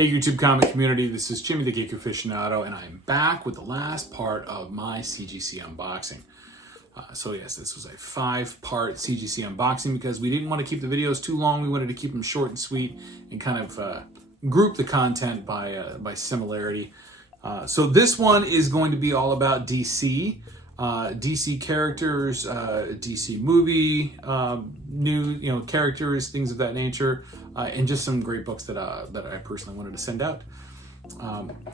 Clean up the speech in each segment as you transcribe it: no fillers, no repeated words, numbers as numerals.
Hey YouTube comic community, this is Jimmy the Geek Aficionado, and I'm back with the last part of my CGC unboxing. So yes, this was a 5-part CGC unboxing because we didn't want to keep the videos too long. We wanted to keep them short and sweet and kind of group the content by similarity. So this one is going to be all about DC. DC characters, DC movie, new characters, things of that nature, and just some great books that I personally wanted to send out.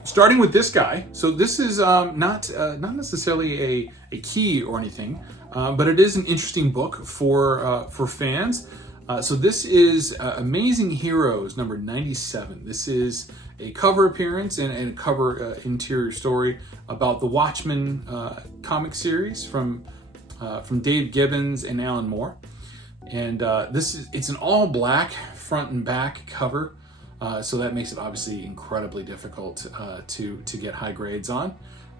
Starting with this guy. So this is not necessarily a key or anything, but it is an interesting book for fans. So this is Amazing Heroes number 97. This is a cover appearance and a cover interior story about the Watchmen comic series from Dave Gibbons and Alan Moore. And it's an all black front and back cover, so that makes it obviously incredibly difficult to get high grades on.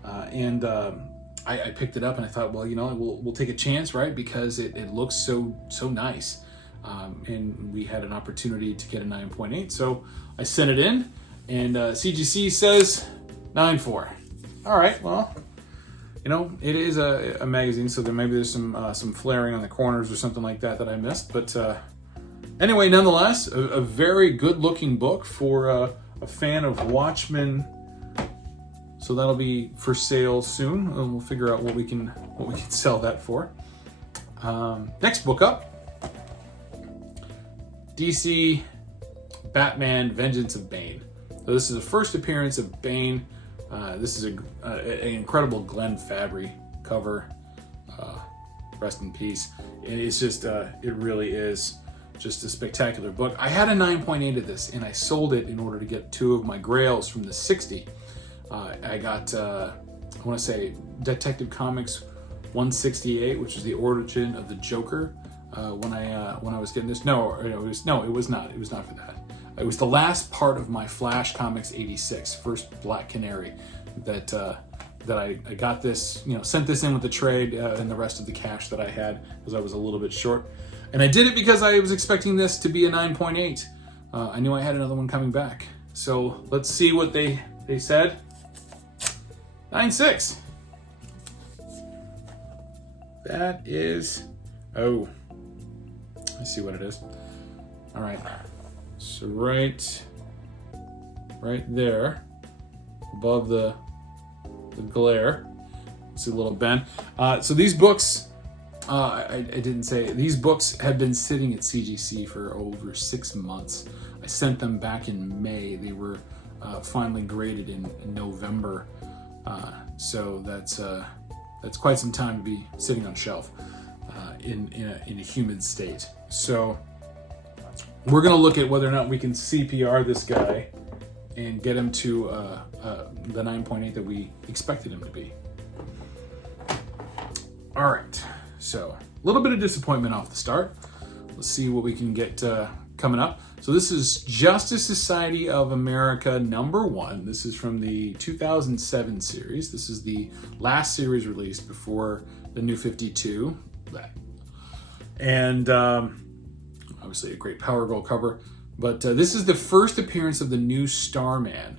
I picked it up and I thought, well, we'll take a chance, right? Because it looks so nice. And we had an opportunity to get a 9.8, so I sent it in, and CGC says 9.4. All right, well, it is a magazine, so there's some flaring on the corners or something like that I missed. But anyway, nonetheless, a very good-looking book for a fan of Watchmen. So that'll be for sale soon, and we'll figure out what we can sell that for. Next book up. DC Batman Vengeance of Bane. So this is the first appearance of Bane. This is an incredible Glenn Fabry cover. Rest in peace. And it's just, it really is just a spectacular book. I had a 9.8 of this, and I sold it in order to get 2 of my grails from the 60. I got, I want to say, Detective Comics 168, which is the origin of the Joker. When I was getting this, it was not for that. It was the last part of my Flash Comics 86, first Black Canary, that I got this, sent this in with the trade and the rest of the cash that I had, because I was a little bit short. And I did it because I was expecting this to be a 9.8. I knew I had another one coming back. So let's see what they said. 9.6. That is, oh. Let's see what it is. All right, so right there, above the glare, see a little bend. So these books, I didn't say, these books have been sitting at CGC for over 6 months. I sent them back in May. They were finally graded in November. So that's quite some time to be sitting on shelf. In a humid state. So we're going to look at whether or not we can CPR this guy and get him to the 9.8 that we expected him to be. All right, so a little bit of disappointment off the start. Let's see what we can get coming up. So this is Justice Society of America number 1. This is from the 2007 series. This is the last series released before the New 52. And obviously a great Power Girl cover, but this is the first appearance of the new Starman,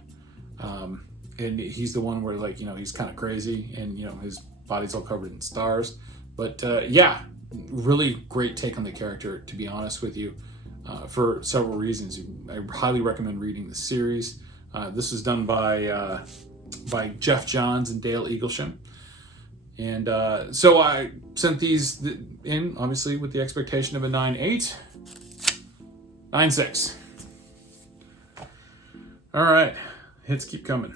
and he's the one where, like, he's kind of crazy, and his body's all covered in stars. But yeah, really great take on the character, to be honest with you, for several reasons. I highly recommend reading the series. This is done by Jeff Johns and Dale Eaglesham. And so I sent these in, obviously, with the expectation of a 9.8. 9.6. All right, hits keep coming.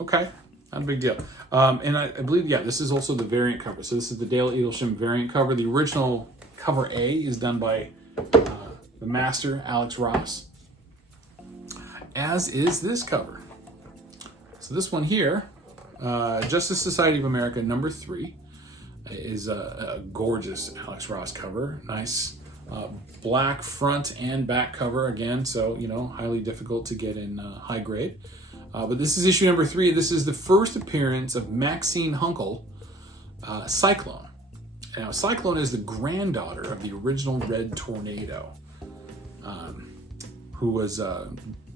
Okay, not a big deal. And I believe, yeah, this is also the variant cover. So this is the Dale Eaglesham variant cover. The original cover A is done by the master, Alex Ross, as is this cover. So this one here, Justice Society of America number 3, is a gorgeous Alex Ross cover. Nice black front and back cover again, so highly difficult to get in high grade. But this is issue number 3. This is the first appearance of Maxine Hunkel, Cyclone. Now, Cyclone is the granddaughter of the original Red Tornado, who was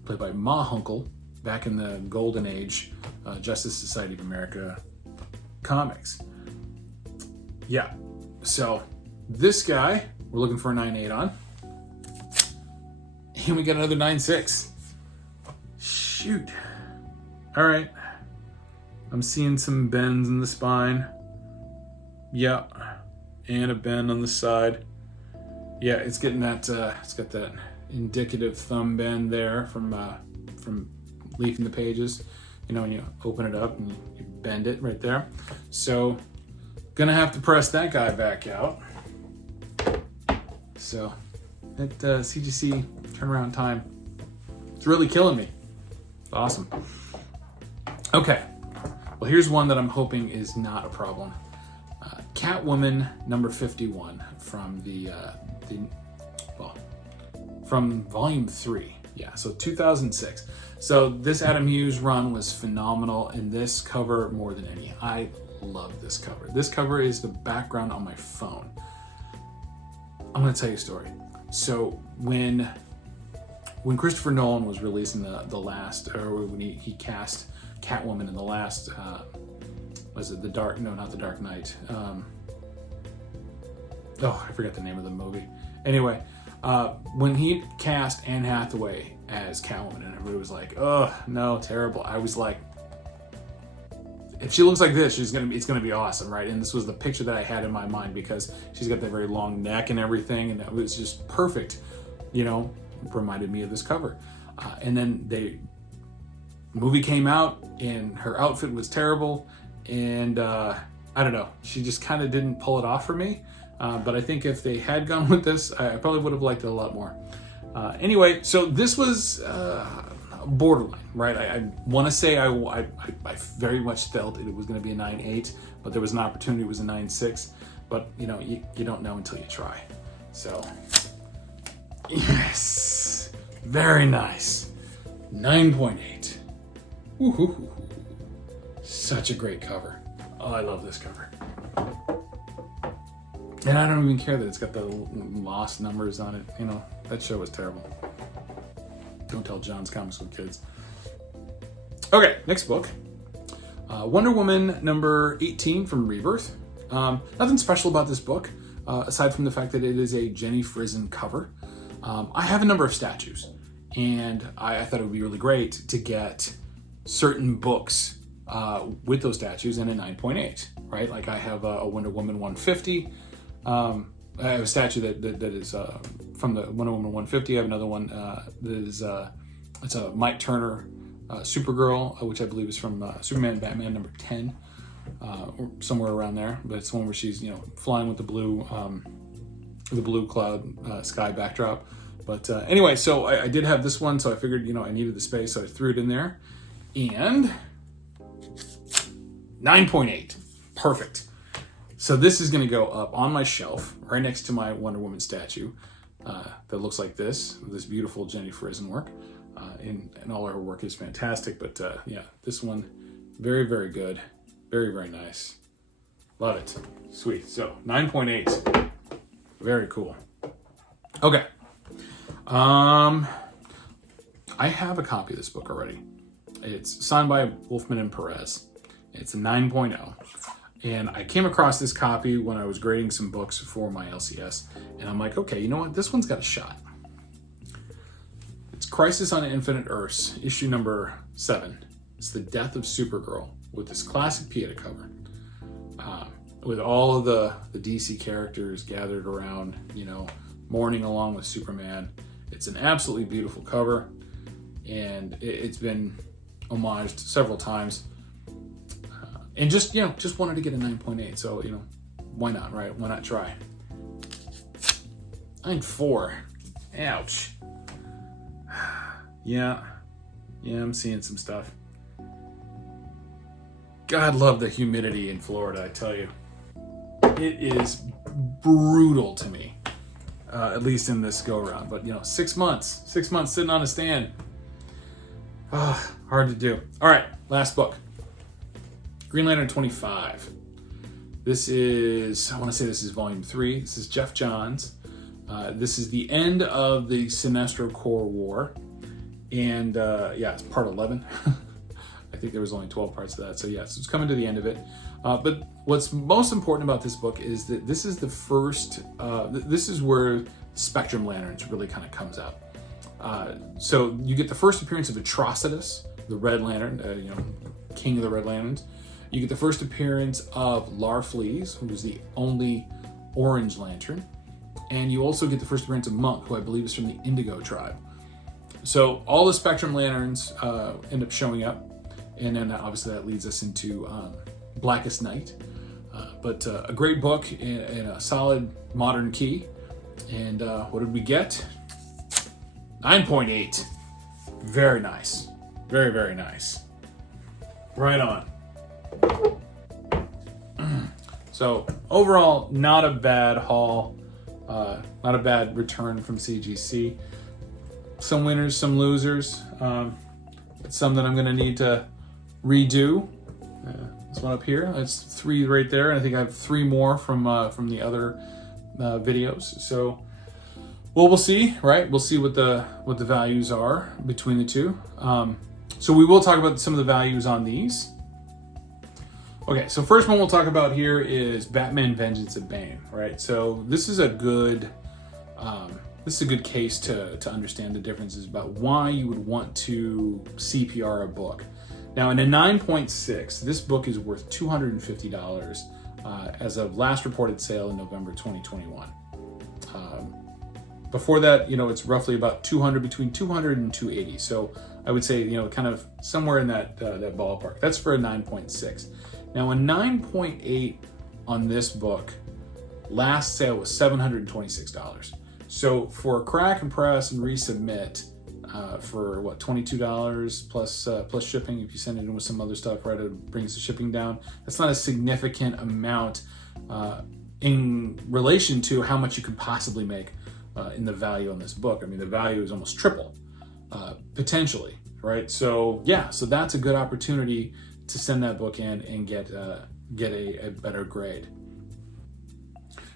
played by Ma Hunkel, back in the golden age, Justice Society of America comics. Yeah, so this guy, we're looking for a 9.8 on. And we got another 9.6. Shoot. All right. I'm seeing some bends in the spine. Yeah. And a bend on the side. Yeah, it's getting that, it's got that indicative thumb bend there from leafing the pages. You know, when you open it up and you bend it right there. So, gonna have to press that guy back out. So, that CGC turnaround time, it's really killing me. It's awesome. Okay, well here's one that I'm hoping is not a problem. Catwoman number 51 from from volume 3. Yeah, so 2006. So this Adam Hughes run was phenomenal, and this cover more than any. I love this cover. This cover is the background on my phone. I'm gonna tell you a story. So when Christopher Nolan was releasing the last, or when he cast Catwoman in the last, was it not the Dark Knight. I forgot the name of the movie. Anyway, when he cast Anne Hathaway as Catwoman, and everybody was like, "Oh no, terrible." I was like, if she looks like this, it's gonna be awesome, right? And this was the picture that I had in my mind because she's got that very long neck and everything, and it was just perfect. You know, reminded me of this cover. And then the movie came out, and her outfit was terrible, and I don't know, she just kind of didn't pull it off for me. But I think if they had gone with this, I probably would have liked it a lot more. Anyway, so this was borderline, right? I want to say I very much felt it was going to be a 9.8, but there was an opportunity it was a 9.6. But you know, you don't know until you try. So yes, very nice, 9.8. Woohoo! Such a great cover. Oh, I love this cover. And I don't even care that it's got the lost numbers on it. You know, that show was terrible. Don't tell John's Comics with Kids. Okay, next book. Wonder Woman number 18 from Rebirth. Nothing special about this book, aside from the fact that it is a Jenny Frison cover. I have a number of statues, and I thought it would be really great to get certain books with those statues in a 9.8, right? Like I have a Wonder Woman 150. I have a statue that is from the Wonder Woman 150. I have another one that is it's a Mike Turner Supergirl, which I believe is from Superman and Batman number 10, or somewhere around there. But it's one where she's flying with the blue cloud sky backdrop. But anyway, so I did have this one, so I figured I needed the space, so I threw it in there, and 9.8, perfect. So this is going to go up on my shelf right next to my Wonder Woman statue that looks like this beautiful Jenny Frison work. And all her work is fantastic. But yeah, this one, very, very good. Very, very nice. Love it. Sweet. So 9.8. Very cool. Okay. I have a copy of this book already. It's signed by Wolfman and Perez. It's a 9.0. And I came across this copy when I was grading some books for my LCS. And I'm like, okay, you know what? This one's got a shot. It's Crisis on Infinite Earths, issue number 7. It's the death of Supergirl with this classic Pieta cover. With all of the DC characters gathered around, mourning along with Superman. It's an absolutely beautiful cover. And it's been homaged several times. And just wanted to get a 9.8, so, why not, right? Why not try? 9.4. Ouch. Yeah, I'm seeing some stuff. God love the humidity in Florida, I tell you. It is brutal to me, at least in this go-around. But, 6 months sitting on a stand. Hard to do. All right, last book. Green Lantern 25. This is, I want to say this is volume 3. This is Jeff Johns. This is the end of the Sinestro Corps War. And yeah, it's part 11. I think there was only 12 parts of that. So yeah, so it's coming to the end of it. But what's most important about this book is that this is the first, this is where Spectrum Lanterns really kind of comes out. So you get the first appearance of Atrocitus, the Red Lantern, you know, King of the Red Lanterns. You get the first appearance of Larfleeze, who was the only Orange Lantern. And you also get the first appearance of Monk, who I believe is from the Indigo tribe. So all the Spectrum Lanterns end up showing up. And then obviously that leads us into Blackest Night. But a great book and a solid modern key. And what did we get? 9.8. Very nice. Very, very nice. Right on. So overall, not a bad haul. Not a bad return from CGC. Some winners, some losers. Some that I'm going to need to redo. This one up here, that's 3 right there, and I think I have 3 more from the other videos. So, well, we'll see, right? We'll see what the values are between the two. So we will talk about some of the values on these. Okay, so first one we'll talk about here is Batman: Vengeance of Bane, right? So this is a good case to understand the differences about why you would want to CPR a book. Now, in a 9.6, this book is worth $250 as of last reported sale in November 2021. Before that, you know, it's roughly about between 200 and 280. So I would say, you know, kind of somewhere in that ballpark. That's for a 9.6. Now, a 9.8 on this book, last sale was $726. So for crack and press and resubmit, for what, $22 plus shipping. If you send it in with some other stuff, right, it brings the shipping down. That's not a significant amount in relation to how much you could possibly make in the value on this book. I mean, the value is almost triple, potentially, right? So yeah, so that's a good opportunity to send that book in and get a better grade.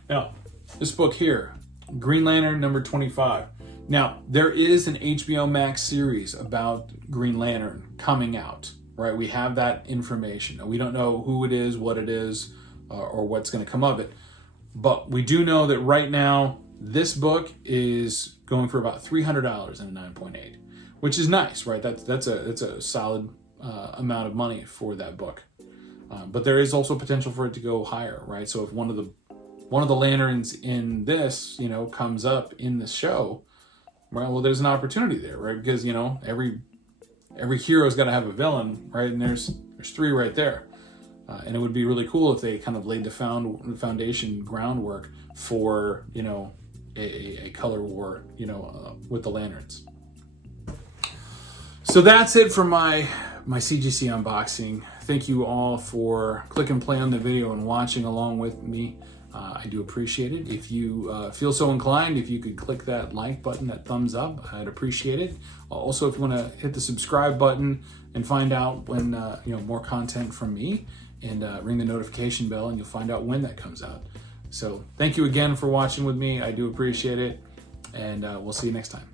Now, this book here, Green Lantern number 25. Now, there is an HBO Max series about Green Lantern coming out, right? We have that information. We don't know who it is, what it is, or what's going to come of it. But we do know that right now, this book is going for about $300 in a 9.8, which is nice, right? That's a solid amount of money for that book. But there is also potential for it to go higher, right? So if one of the lanterns in this, you know, comes up in the show, right? Well, there's an opportunity there, right? Because, you know, every hero's got to have a villain, right? And there's 3 right there. And it would be really cool if they kind of laid the foundation groundwork for, you know, a color war, you know, with the lanterns. So that's it for my CGC unboxing. Thank you all for click and play on the video and watching along with me. I do appreciate it. If you feel so inclined, if you could click that like button, that thumbs up, I'd appreciate it. Also, if you want to hit the subscribe button and find out when you know, more content from me, and ring the notification bell, and you'll find out when that comes out. So thank you again for watching with me. I do appreciate it, and we'll see you next time.